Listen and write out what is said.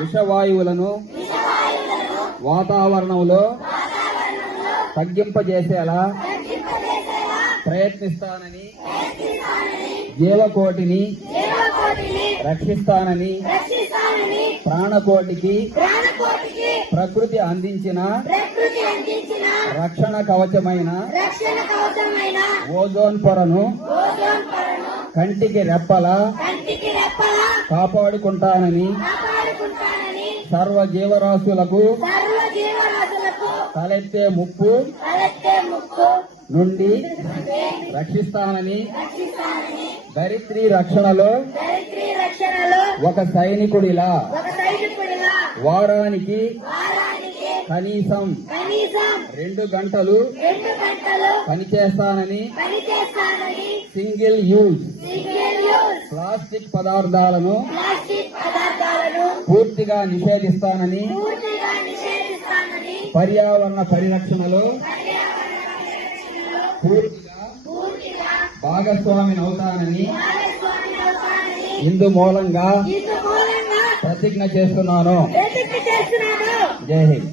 విషవాయువులను వాతావరణంలో తగ్గింపజేసేలా ప్రయత్నిస్తానని, జీవకోటిని రక్షిస్తానని, ప్రాణకోటికి ప్రకృతి అందించిన రక్షణ కవచమైన ఓజోన్ పొరను కంటికి రెప్పలా కాపాడుకుంటానని, సర్వ జీవరాశులకు తలెత్తే ముప్పు నుండి రక్షిస్తానని, ధరిత్రి రక్షణలో ఒక సైనికుడిలా వారానికి కనీసం 2 గంటలు పనిచేస్తానని, సింగిల్ యూజ్ ప్లాస్టిక్ పదార్థాలను పూర్తిగా నిషేధిస్తానని, పర్యావరణ పరిరక్షణలో పూర్తిగా భాగస్వామినవుతానని ఇందు మూలంగా ప్రతిజ్ఞ చేస్తున్నాను. జై హింద్.